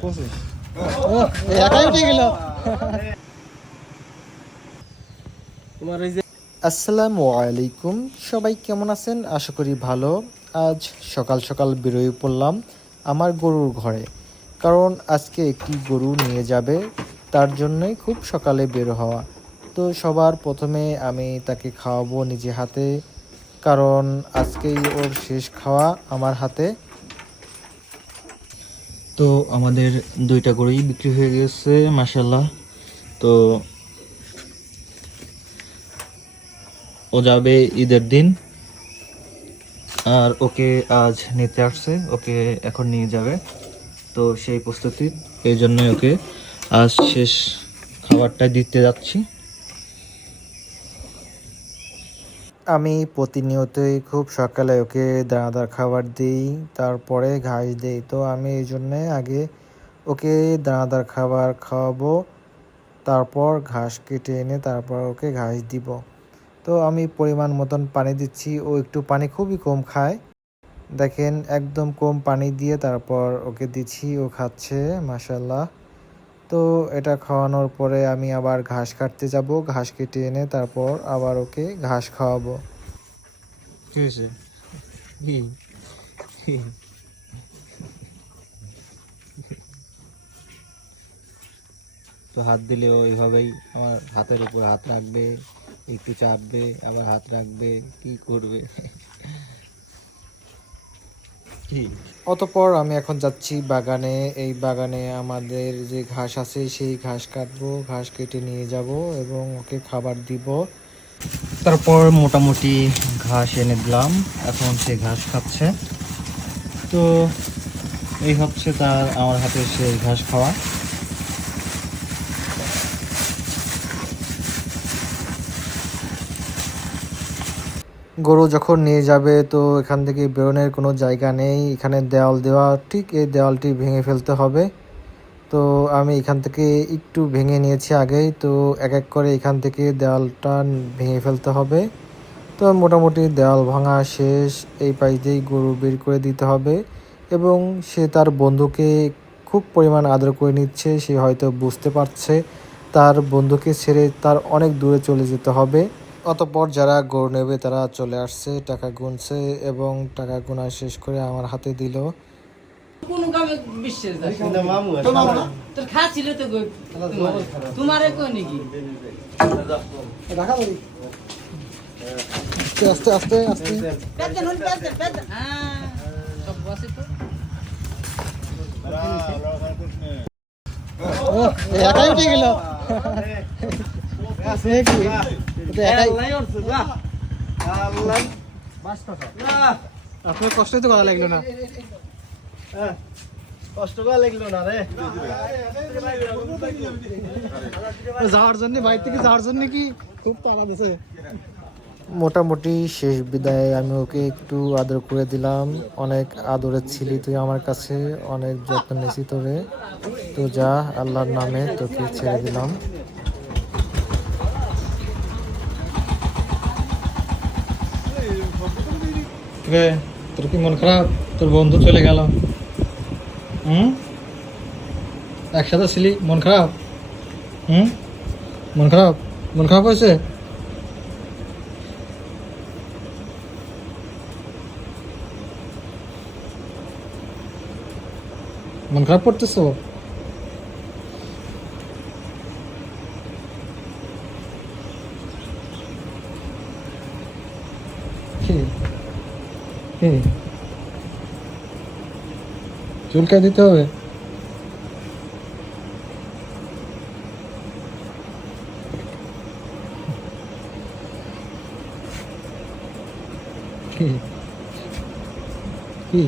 25 ও একাই উঠে গেল তোমার এই যে আসসালামু আলাইকুম সবাই কেমন আছেন আশা করি ভালো আজ সকাল সকাল বেরোয় পড়লাম আমার গরুর ঘরে কারণ আজকে একটি গরু নিয়ে যাবে তার জন্যই খুব সকালে বের হওয়া তো সবার প্রথমে আমি তাকে খাওয়াবো নিজে হাতে কারণ আজকেই ওর শেষ খাওয়া আমার হাতে তো আমাদের দুইটা গরুই বিক্রি হয়ে গেছে মাশাআল্লাহ তো ও যাবে ঈদের দিন আর ওকে আজ নিতে আসছে ওকে এখন নিয়ে যাবে তো সেই প্রস্তুতি এই জন্যই ওকে আজ শেষ খাবারটা দিতে যাচ্ছি আমি প্রতিনিয়তই খুব সকালে ওকে দানাদার খাবার দিই তারপরে ঘাস দিই তো আমি এই জন্যে আগে ওকে দানাদার খাবার খাওয়াবো তারপর ঘাস কেটে এনে তারপর ওকে ঘাস দিব তো আমি পরিমাণ মতন পানি দিচ্ছি ও একটু পানি খুবই কম খায় দেখেন একদম কম পানি দিয়ে তারপর ওকে দিচ্ছি ও খাচ্ছে মাশাআল্লাহ তো এটা খাওয়ানোর পরে আমি আবার ঘাস কাটতে যাব ঘাস কেটে এনে তারপর আবার ওকে ঘাস খাওয়াবো কি হয়েছে তো হাত দিলেও এইভাবেই আমার হাতের উপর হাত রাখবে একটু চাপবে আবার হাত রাখবে কি করবে অতঃপর আমি এখন যাচ্ছি বাগানে এই বাগানে আমাদের যে ঘাস আছে সেই ঘাস কাটবো ঘাস কেটে নিয়ে যাব এবং ওকে খাবার দিব তারপর মোটামুটি ঘাস এনে দিলাম এখন সে ঘাস খাচ্ছে তো এই হচ্ছে তার আমার হাতে সেই ঘাস খাওয়া গরু যখন নিয়ে যাবে তো এখান থেকে বেরোনোর কোনো জায়গা নেই এখানে দেওয়াল দেওয়া ঠিক এই দেওয়ালটি ভেঙে ফেলতে হবে তো আমি এখান থেকে একটু ভেঙে নিয়েছি আগেই তো এক এক করে এখান থেকে দেওয়ালটা ভেঙে ফেলতে হবে তো মোটামুটি দেওয়াল ভাঙা শেষ এই পাশ দিয়েই গরু বের করে দিতে হবে এবং সে তার বন্ধুকে খুব পরিমাণ আদর করে নিচ্ছে সে হয়তো বুঝতে পারছে তার বন্ধুকে ছেড়ে তার অনেক দূরে চলে যেতে হবে অতঃপর যারা গরু নেবে তারা চলে আসছে টাকা গুনছে এবং টাকা গোনা শেষ করে আমার হাতে দিল কোন কামে বিশ্বাস না মামু তোর খাছিল তো তোমারে কই নাকি রাখা বলি আস্তে আস্তে আস্তে পেতে নুন পেতে হ্যাঁ সব বসে তো ও একাই উঠে গেল আছে কি এটা একাই আল্লাহ বাস কথা না আপনার কষ্টই তো করা লাগলো না কষ্ট করা লাগলো না রে যাওয়ার জন্য বাইরে থেকে যাওয়ার জন্য কি খুব তাড়া দিছে মোটামুটি শেষ বিদায়ে আমি ওকে একটু আদর করে দিলাম অনেক আদরের ছিলি তুই আমার কাছে অনেক যত্ন নিয়েছি তোরে তো যা আল্লাহর নামে তোকে ছেড়ে দিলাম তোর কি মন খারাপ তোর বন্ধু চলে গেল একসাথে ছিলি মন খারাপ মন খারাপ মন খারাপ হয়েছে মন খারাপ করতেছো চুলকায় দিতে হবে কি কি